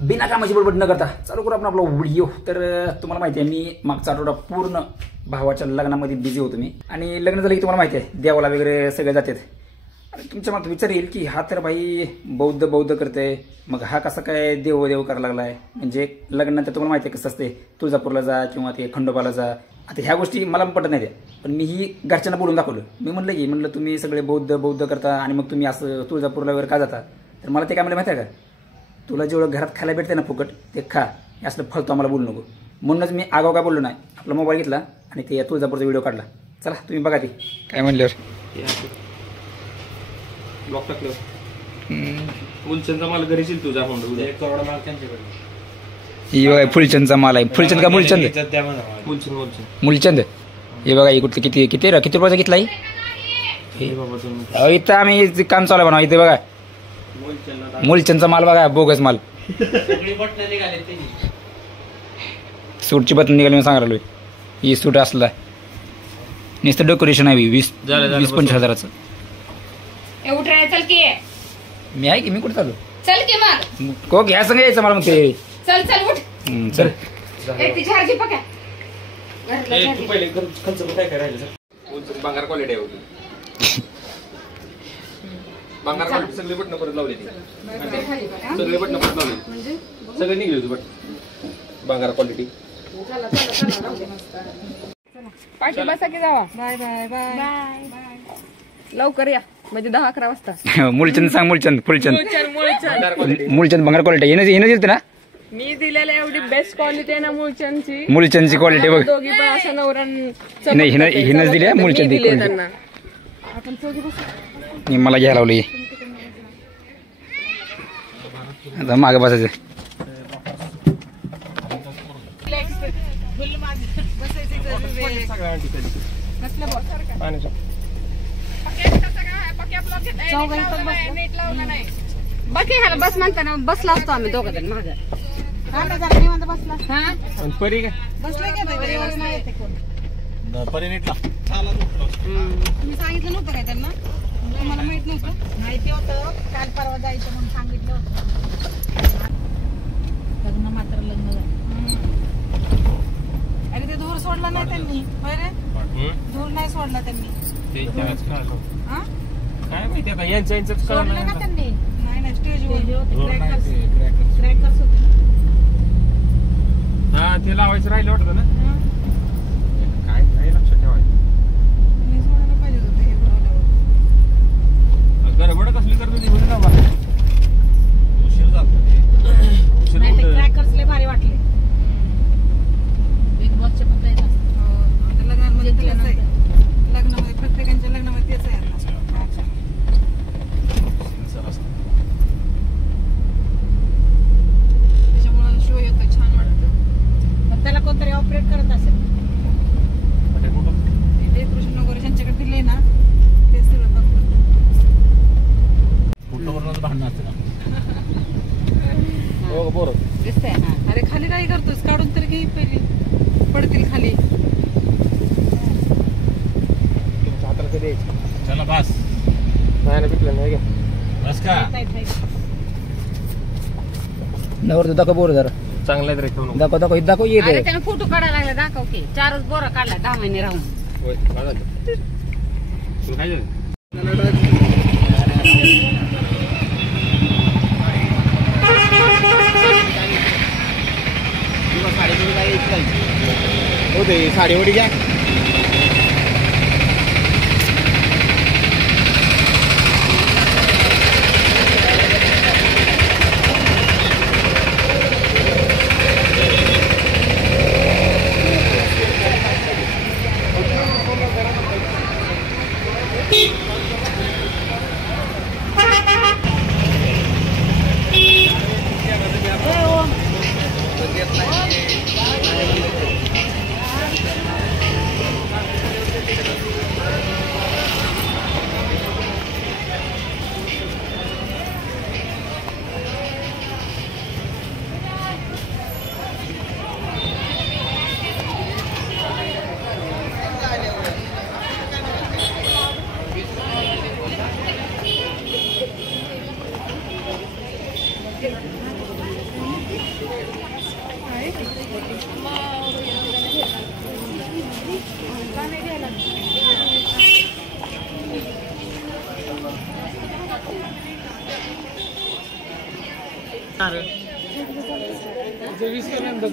बिना कामाची बडबड न करता चालू करू आपण आपला व्हिडिओ। तर तुम्हाला माहिती आहे मी मागचा आठवडा पूर्ण भावाच्या लग्नामध्ये बिझी होतो मी, आणि लग्न झालं की तुम्हाला माहिती आहे देवाला वगैरे सगळे जातात। आणि तुमच्या मनात विचार येईल की हा तर भाई बौद्ध करते, मग हा कसा काय देव करायला लागलाय? म्हणजे लग्नानंतर तुम्हाला माहिती आहे कसं असते, तुळजापूरला जा किंवा ते खंडोबाला जा। आता ह्या गोष्टी मला पटत नाही, पण मी ही घरच्यांना बोलून दाखवलं। मी म्हणलं तुम्ही सगळे बौद्ध करता आणि मग तुम्ही असं तुळजापूरला वगैरे का जाता? तर मला ते काय म्हणलं माहिती आहे का, तुला जेवढं घरात खायला भेटते ना फुकट ते खा, हे असलं फालतू आम्हाला बोलू नको। म्हणूनच मी आगाव काय बोललो नाही, आपला मोबाईल घेतला आणि ते तुळजापूरचा व्हिडिओ काढला। चला तुम्ही बघा ते काय म्हणल्यावर ब्लॉक टाकलं फुलचंदचा माल घरी येईल तुझा फोन उद्या 1 करोड माल त्यांच्याकडे। ही बघा फुलचंदचा माल आहे। फुलचंद का मूलचंद? मूलचंद। हे बघा किती रुपयाचा घेतलाय इथं आम्ही काम चालू बनवा। इथे बघा मूलचंदचा माल बघा, बोगस माल। सूटची बटन निघाली मी सांगायला, ही सूट असला नुसतं डेकोरेशन आहे 20-25 हजाराचं। चल की मी आहे की, मी कुठे चालू? चल की मग को घ्या संग यायचं मला मग ते। चल उठ चल ती झाडची पका तू पहिले खर्च काय करायचं? बंगार क्वालिटी आहे होती, बंगार क्वालिटी सगळे बटन परत लावले, सगळे बटन परत लावले, सगळे निघले होते बटन बंगार क्वालिटी। पाठी बसा की जावा। बाय बाय बाय बाय लवकर या, म्हणजे 10-11 वाजता। मूलचंद सांग, मूलचंद फुलचंद मूलचंद बंगार क्वालिटी येणं दिलते ना मी दिलेल्या एवढी बेस्ट क्वालिटी आहे ना मूलचंदची। मूलचंदची क्वालिटी बघ, दोघी पण असं नवरण नाही हिनच दिली मूलचंद त्यांना। आपण चौघी बसू, मला घ्यायला लावली आता मागे बसायचं। बाकी ह्याला बस म्हणताना बसला असतो आम्ही दोघं जण मागे। परी काय तुम्ही सांगितलं नव्हतं काय त्यांना? तुम्हाला माहित नव्हतं? माहिती होतं, काल परवा जायचं म्हणून सांगितलं होतं। लग्न मात्र लग्न झालं। अरे ते धूर सोडला नाही त्यांनी, होय रे? धूर नाही सोडला त्यांनी। काय माहिती आता यांचं सोडलं ना त्यांनी? नाही स्टेजवर क्रॅकर्स होते। हा ते लावायचं राहिलं वाटतं ना, काय नाही लक्षात ठेवायचं। मी सोडायला पाहिजे होतं हे लावल्यावर। गडबड कसली करतो ती म्हणजे ना उशीर जातो नाही ते क्रॅकर्स लय भारी वाटले। बिग बॉसचे पण तेच असतं लग्नामध्ये, तेच आहे लग्नामध्ये, प्रत्येकाच्या लग्नामध्ये तेच आहे। त्याच्यामुळे शो येतो, छान वाटतं। पण त्याला कोणतरी ऑपरेट करत असेल, ते कृष्ण वगैरे ज्यांच्याकडे दिले ना ते सगळं बघतात। भांडण असतं हो बरोबर दिसतंय। हा अरे खाली काय करतोस, काढून तरी घे, पहिली पडतील खाली। हाताला कधी चला बस नाही ना पिकलं नाही बस का नवर तू दाखव बोर जरा चांगला आहे रे, दाखव येते। अरे त्याने फोटो काढायला लागला, दाखव की 4च बोरा काढला 10 महिने राहून। होय काय झालं तुला काय झालं? हो ते साडीवडी घ्या।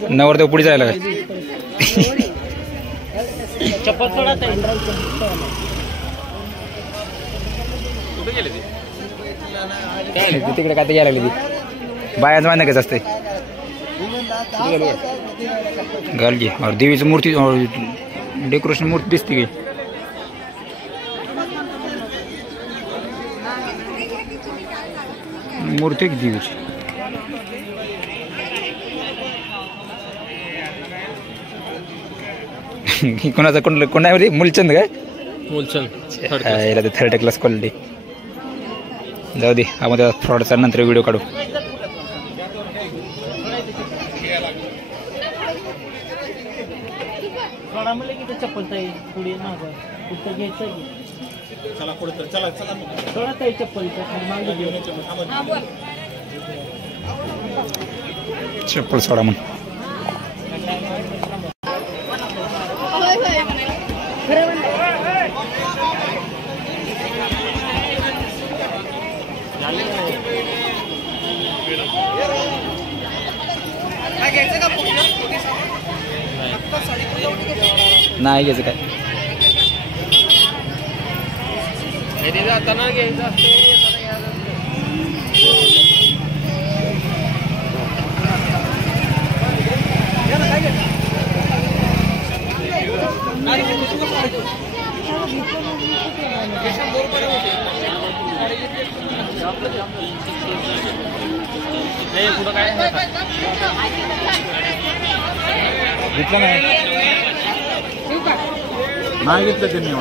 नवरदेव पुढे जायला काय चप्पल सोडा कुठे गेले ते तिकडे काय यायला लागली ती बायाच मान्य असते घाल घे देवीची मूर्ती डेकोरेशन मूर्ती दिसते की मूर्ती आहे की देवीची कोणाचा कोणावरी मुलचंद काय याला ते थर्ड क्लास क्वालिटी जाऊ दे आपण त्याचा फ्रॉडचा नंतर व्हिडिओ काढू चप्पल पुढे घ्यायचं चला पुढे चला चला चप्पल चप्पल सोडा म्हणून नाही घ्यायचं काय जाताना घ्यायचं पुढं काय घेतलं नाही घेतलं त्यांनी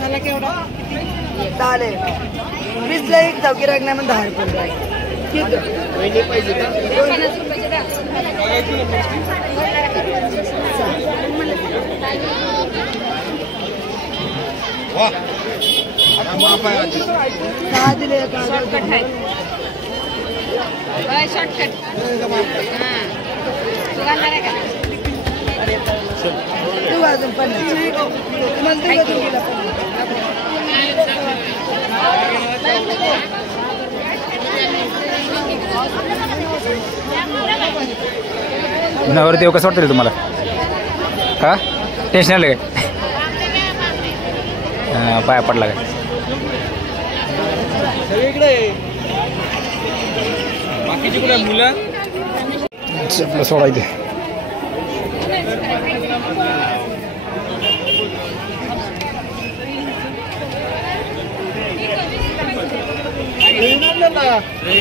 मला केवढा 10 20ला एक जाऊ गिराक नाही मग 10 रुपये दिले शॉर्टकट तू अजून 50 नवरदेव कसं वाटतं तुम्हाला हा टेन्शन आलं काय पाया पडला काय बाकीची कुठे मुलं चपलं सोडायचे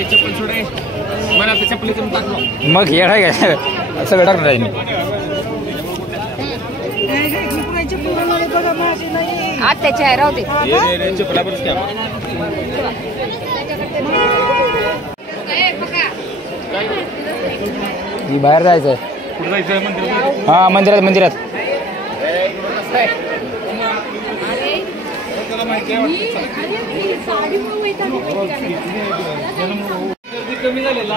चप्पल सोडे मला आता चप्पल इथून टाकलो मग येड आहे काय सगळं टाकणार आहे मी आत्याच्या आहे राहू दे चप्पला बरंच घ्या ही बाहेर जायचंय कुठं जायचं मंदिरात हा मंदिरात मंदिरात कमी झाले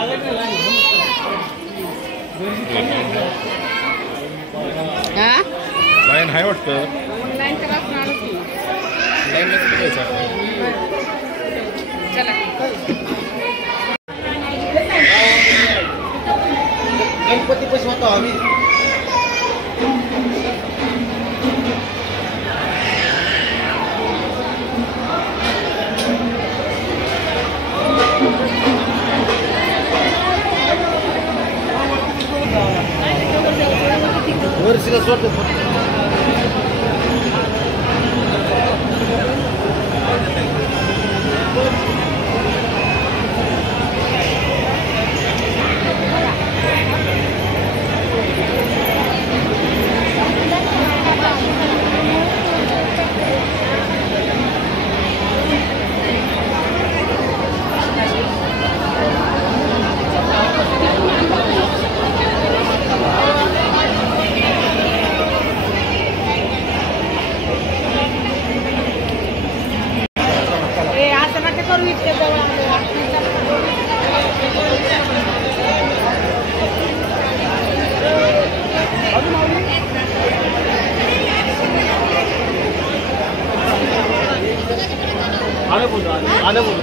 लाईन हाय वाटतं गणपती पैसे होता आम्ही वर्षीला सोडतो आलं बोलू.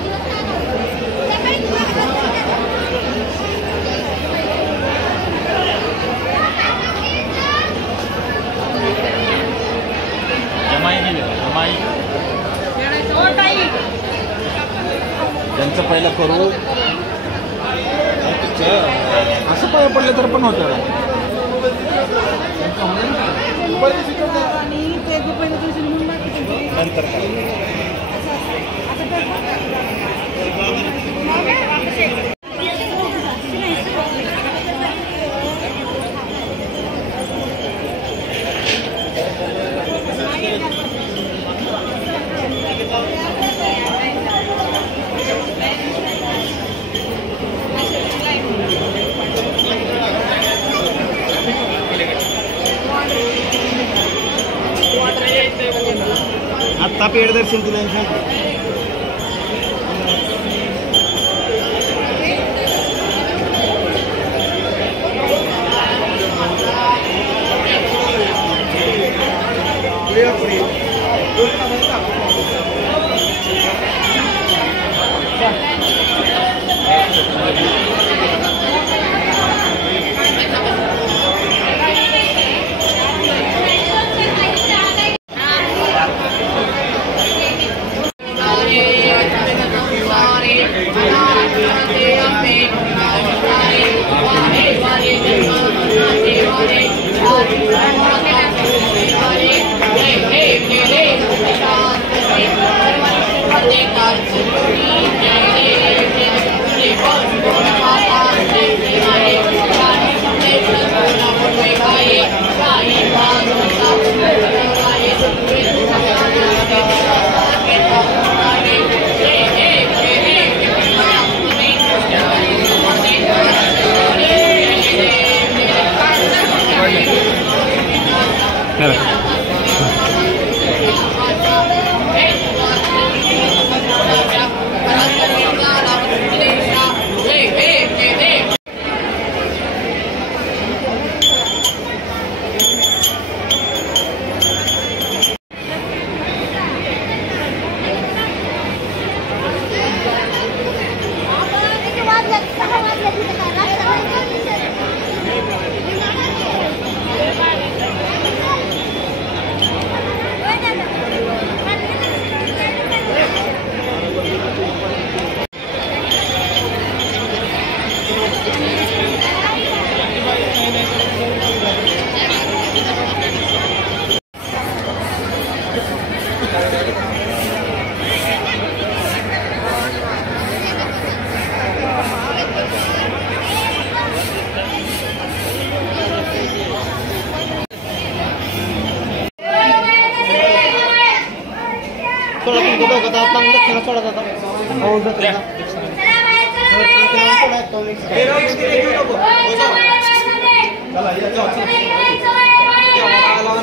जमाई गेले जमाई त्यांचं पहिलं करू असं पाय पडलं तर पण होतं आणि ते पहिल्या दिवशी म्हणून बाकी नंतर काय आत्ता पेड दर्शन तुला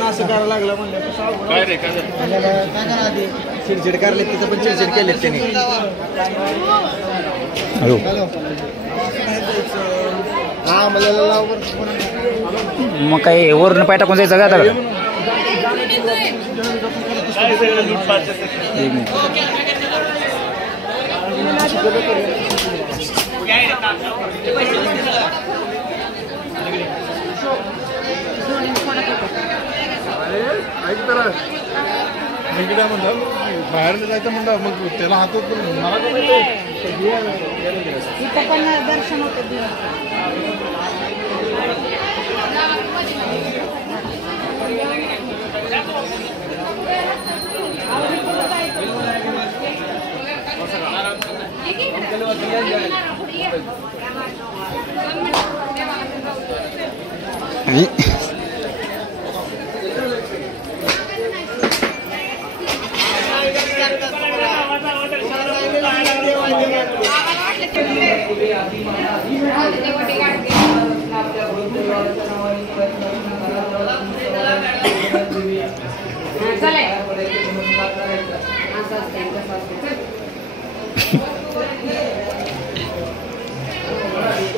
असं करायला लागलं म्हणलं काय रे काय चिडचिड करले तिथं पण चिडचिड केले त्यांनी हा मला मग काय वरून पाय टाकून जायचं का आता? एक मिनिट. बाहेर जायचं म्हणलं मग त्याला हातात मला इथं पण दर्शन होतं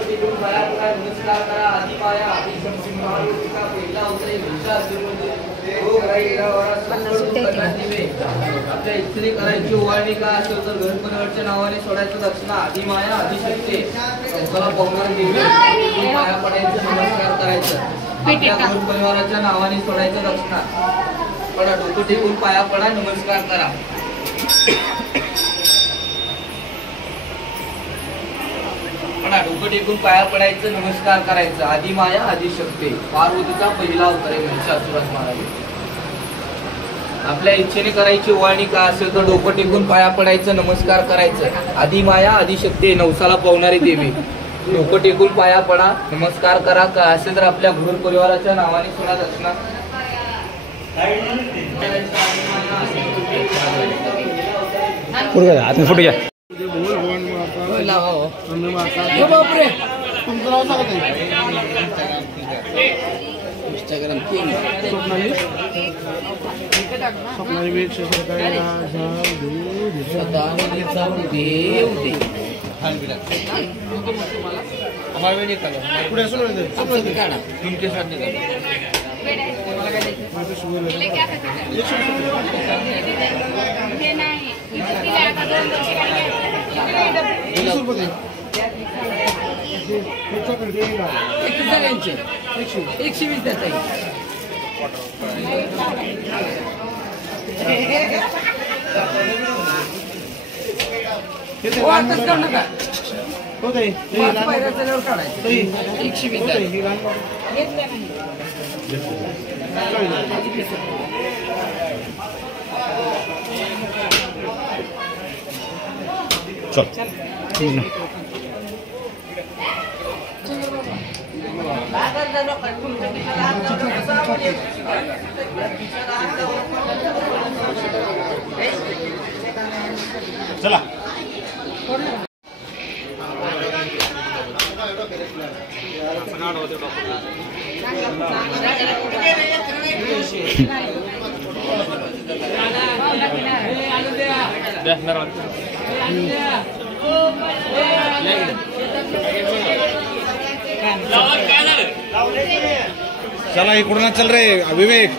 नमस्कार करा आधी पाया आधी संसिंहार पहिला उतरे विचार आपल्या इच्छेने करायची ओवाळणी काय असेल तर घर परिवारच्या नावाने सोडायचं दक्षिणा आधी माया आधी शक्ती चला पवनार देवी पाया पडायचं नमस्कार करायचं आपल्या घर परिवाराच्या नावाने सोडायचं दक्षिणा पडा डोकं टेकून पाया पडा नमस्कार करा पडा डोकं टेकून पाया पडायचं नमस्कार करायचं आधी माया आधी शक्ती पार्वतीचा पहिला अवतार आहे महिषासुरास महाराज आपल्या इच्छेने करायची ओवाळणी काय असेल तर डोकं टेकून पाया पडायचं नमस्कार करायचं आधी माया आधी शक्ती नवसाला पावणारी देवी डोकं टेकून पाया पडा नमस्कार करा काय असेल तर आपल्या घर परिवाराच्या नावाने सोडा दक्षिणा फोटो घ्या तुमचं नाव सांगा चला चला इकडून चल रे विवेक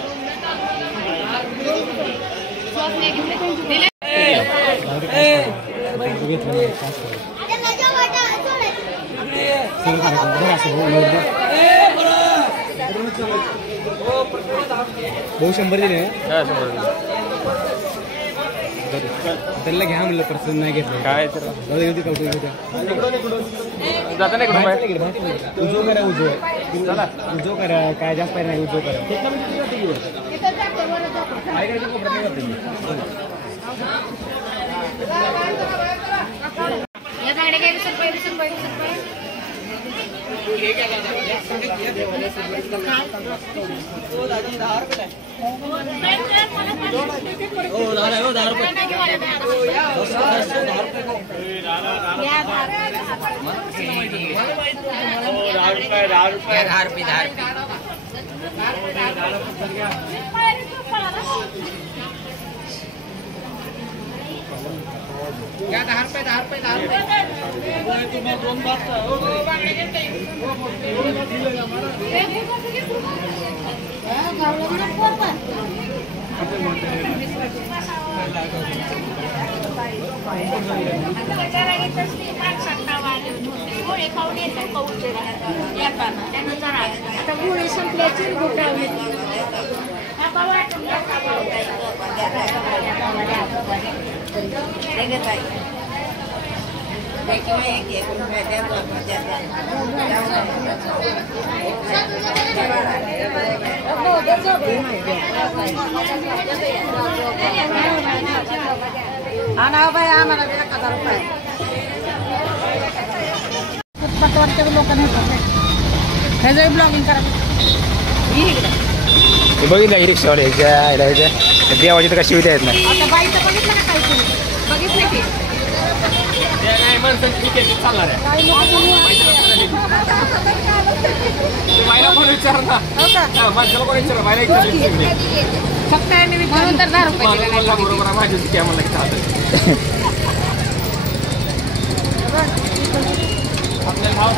भाऊ 100 दिले त्याला घ्या म्हणलं पर्सन नाही घेतलं काय जाता नाही उजो करा उजो करा काय जास्त नाही उजो करा ब्लॉगिंग करा बघितलं ही रिक्षावाले देवाची तर कशी येत नाही आता बाईचं बघितलं का काहीतरी बघितलं की चालणार आहे बायला कोण विचार ना माणसाला कोण विचार बायला फक्त म्हणून तर 10 रुपये बरोबर माझी की आम्हाला आपल्याला भाव